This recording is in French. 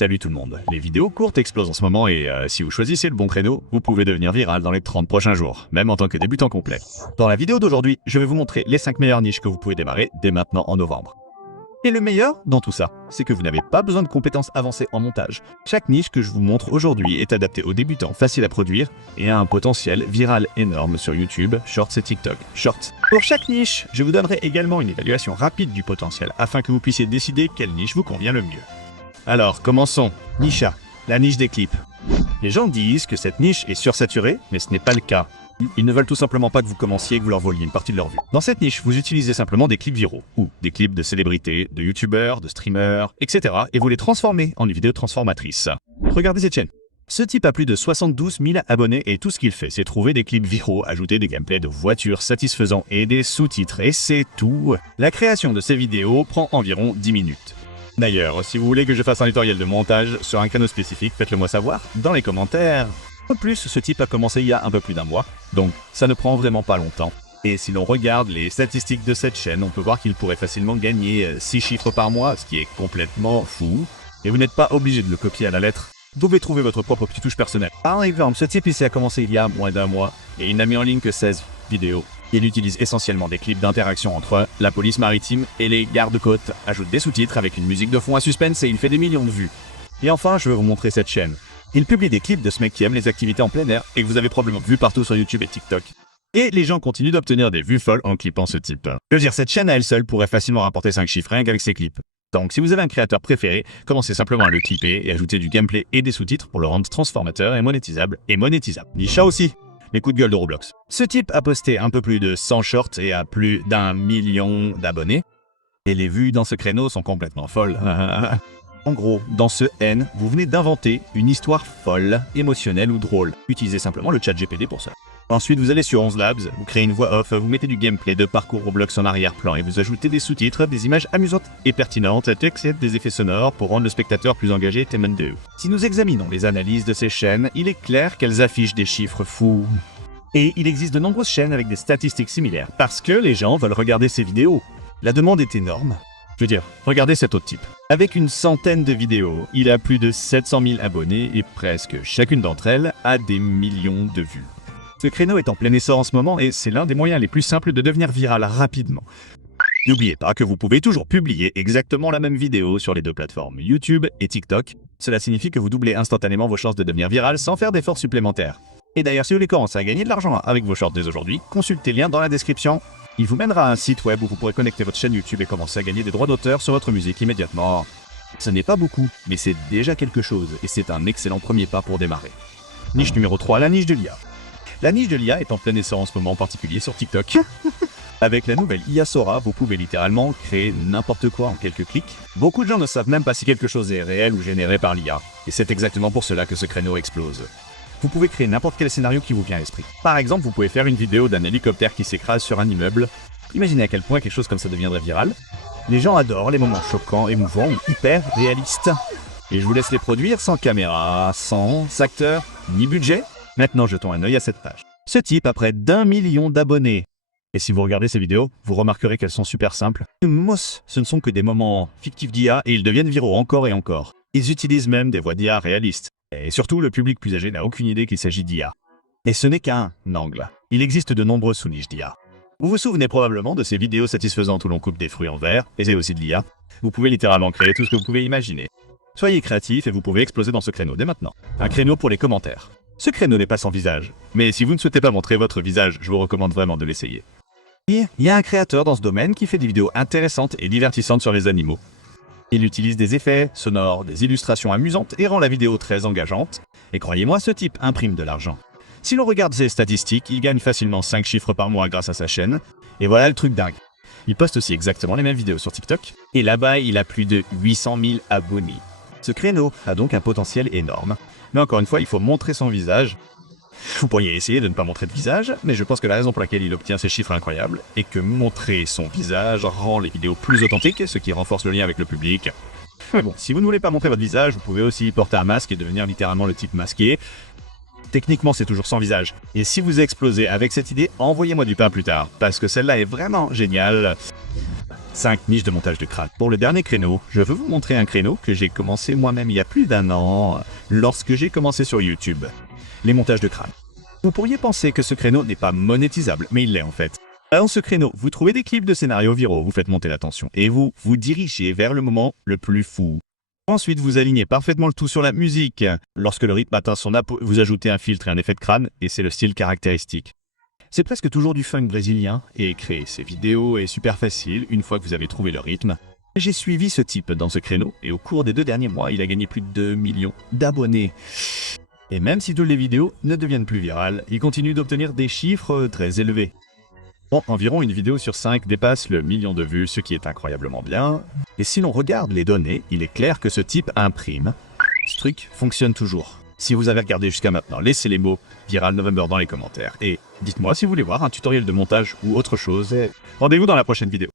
Salut tout le monde, les vidéos courtes explosent en ce moment et si vous choisissez le bon créneau, vous pouvez devenir viral dans les 30 prochains jours, même en tant que débutant complet. Dans la vidéo d'aujourd'hui, je vais vous montrer les 5 meilleures niches que vous pouvez démarrer dès maintenant en novembre. Et le meilleur dans tout ça, c'est que vous n'avez pas besoin de compétences avancées en montage. Chaque niche que je vous montre aujourd'hui est adaptée aux débutants, facile à produire et a un potentiel viral énorme sur YouTube, Shorts et TikTok. Shorts. Pour chaque niche, je vous donnerai également une évaluation rapide du potentiel afin que vous puissiez décider quelle niche vous convient le mieux. Alors, commençons. Niche A, la niche des clips. Les gens disent que cette niche est sursaturée, mais ce n'est pas le cas. Ils ne veulent tout simplement pas que vous commenciez et que vous leur voliez une partie de leur vue. Dans cette niche, vous utilisez simplement des clips viraux, ou des clips de célébrités, de youtubeurs, de streamers, etc. et vous les transformez en une vidéo transformatrice. Regardez cette chaîne. Ce type a plus de 72 000 abonnés et tout ce qu'il fait, c'est trouver des clips viraux, ajouter des gameplays de voitures satisfaisants et des sous-titres, et c'est tout. La création de ces vidéos prend environ 10 minutes. D'ailleurs, si vous voulez que je fasse un tutoriel de montage sur un créneau spécifique, faites-le moi savoir dans les commentaires. En plus, ce type a commencé il y a un peu plus d'un mois, donc ça ne prend vraiment pas longtemps. Et si l'on regarde les statistiques de cette chaîne, on peut voir qu'il pourrait facilement gagner 6 chiffres par mois, ce qui est complètement fou. Et vous n'êtes pas obligé de le copier à la lettre. Vous pouvez trouver votre propre petite touche personnelle. Par exemple, ce type ici a commencé il y a moins d'un mois, et il n'a mis en ligne que 16 vidéos. Il utilise essentiellement des clips d'interaction entre la police maritime et les gardes-côtes, ajoute des sous-titres avec une musique de fond à suspense et il fait des millions de vues. Et enfin, je vais vous montrer cette chaîne. Il publie des clips de ce mec qui aime les activités en plein air et que vous avez probablement vu partout sur YouTube et TikTok. Et les gens continuent d'obtenir des vues folles en clippant ce type. Je veux dire, cette chaîne à elle seule pourrait facilement rapporter 5 chiffres rien qu'avec ses clips. Donc si vous avez un créateur préféré, commencez simplement à le clipper et ajouter du gameplay et des sous-titres pour le rendre transformateur et monétisable. Niche A aussi. Les coups de gueule de Roblox. Ce type a posté un peu plus de 100 shorts et a plus d'1 million d'abonnés. Et les vues dans ce créneau sont complètement folles. En gros, dans ce N, vous venez d'inventer une histoire folle, émotionnelle ou drôle. Utilisez simplement le chat GPD pour ça. Ensuite, vous allez sur 11 Labs, vous créez une voix off, vous mettez du gameplay de parcours Roblox en arrière-plan et vous ajoutez des sous-titres, des images amusantes et pertinentes, des effets sonores pour rendre le spectateur plus engagé. Si nous examinons les analyses de ces chaînes, il est clair qu'elles affichent des chiffres fous. Et il existe de nombreuses chaînes avec des statistiques similaires, parce que les gens veulent regarder ces vidéos. La demande est énorme. Je veux dire, regardez cet autre type. Avec une centaine de vidéos, il a plus de 700 000 abonnés et presque chacune d'entre elles a des millions de vues. Ce créneau est en plein essor en ce moment et c'est l'un des moyens les plus simples de devenir viral rapidement. N'oubliez pas que vous pouvez toujours publier exactement la même vidéo sur les deux plateformes YouTube et TikTok. Cela signifie que vous doublez instantanément vos chances de devenir viral sans faire d'efforts supplémentaires. Et d'ailleurs, si vous voulez commencer à gagner de l'argent avec vos shorts dès aujourd'hui, consultez le lien dans la description. Il vous mènera à un site web où vous pourrez connecter votre chaîne YouTube et commencer à gagner des droits d'auteur sur votre musique immédiatement. Ce n'est pas beaucoup, mais c'est déjà quelque chose et c'est un excellent premier pas pour démarrer. Niche numéro 3, la niche de l'IA. La niche de l'IA est en plein essor en ce moment, en particulier sur TikTok. Avec la nouvelle IA Sora, vous pouvez littéralement créer n'importe quoi en quelques clics. Beaucoup de gens ne savent même pas si quelque chose est réel ou généré par l'IA. Et c'est exactement pour cela que ce créneau explose. Vous pouvez créer n'importe quel scénario qui vous vient à l'esprit. Par exemple, vous pouvez faire une vidéo d'un hélicoptère qui s'écrase sur un immeuble. Imaginez à quel point quelque chose comme ça deviendrait viral. Les gens adorent les moments choquants, émouvants ou hyper réalistes. Et je vous laisse les produire sans caméra, sans acteur, ni budget. Maintenant, jetons un œil à cette page. Ce type a près d'1 million d'abonnés. Et si vous regardez ces vidéos, vous remarquerez qu'elles sont super simples. Moss, ce ne sont que des moments fictifs d'IA et ils deviennent viraux encore et encore. Ils utilisent même des voix d'IA réalistes. Et surtout, le public plus âgé n'a aucune idée qu'il s'agit d'IA. Et ce n'est qu'un angle. Il existe de nombreuses sous-niches d'IA. Vous vous souvenez probablement de ces vidéos satisfaisantes où l'on coupe des fruits en verre, et c'est aussi de l'IA. Vous pouvez littéralement créer tout ce que vous pouvez imaginer. Soyez créatifs et vous pouvez exploser dans ce créneau dès maintenant. Un créneau pour les commentaires. Ce créneau n'est pas sans visage, mais si vous ne souhaitez pas montrer votre visage, je vous recommande vraiment de l'essayer. Il y a un créateur dans ce domaine qui fait des vidéos intéressantes et divertissantes sur les animaux. Il utilise des effets sonores, des illustrations amusantes et rend la vidéo très engageante. Et croyez-moi, ce type imprime de l'argent. Si l'on regarde ses statistiques, il gagne facilement 5 chiffres par mois grâce à sa chaîne. Et voilà le truc dingue. Il poste aussi exactement les mêmes vidéos sur TikTok. Et là-bas, il a plus de 800 000 abonnés. Ce créneau a donc un potentiel énorme. Mais encore une fois, il faut montrer son visage. Vous pourriez essayer de ne pas montrer de visage, mais je pense que la raison pour laquelle il obtient ces chiffres incroyables est que montrer son visage rend les vidéos plus authentiques, ce qui renforce le lien avec le public. Mais bon, si vous ne voulez pas montrer votre visage, vous pouvez aussi porter un masque et devenir littéralement le type masqué. Techniquement, c'est toujours sans visage. Et si vous explosez avec cette idée, envoyez-moi du pain plus tard, parce que celle-là est vraiment géniale. 5 niches de montage de crâne. Pour le dernier créneau, je veux vous montrer un créneau que j'ai commencé moi-même il y a plus d'1 an, lorsque j'ai commencé sur YouTube. Les montages de crâne. Vous pourriez penser que ce créneau n'est pas monétisable, mais il l'est en fait. Dans ce créneau, vous trouvez des clips de scénarios viraux, vous faites monter la tension, et vous dirigez vers le moment le plus fou. Ensuite, vous alignez parfaitement le tout sur la musique. Lorsque le rythme atteint son apogée, vous ajoutez un filtre et un effet de crâne, et c'est le style caractéristique. C'est presque toujours du funk brésilien, et créer ces vidéos est super facile une fois que vous avez trouvé le rythme. J'ai suivi ce type dans ce créneau, et au cours des 2 derniers mois, il a gagné plus de 2 millions d'abonnés. Et même si toutes les vidéos ne deviennent plus virales, il continue d'obtenir des chiffres très élevés. Bon, environ une vidéo sur 5 dépasse le 1 million de vues, ce qui est incroyablement bien. Et si l'on regarde les données, il est clair que ce type imprime. Ce truc fonctionne toujours. Si vous avez regardé jusqu'à maintenant, laissez les mots Viral November dans les commentaires. Et dites-moi si vous voulez voir un tutoriel de montage ou autre chose. Rendez-vous dans la prochaine vidéo.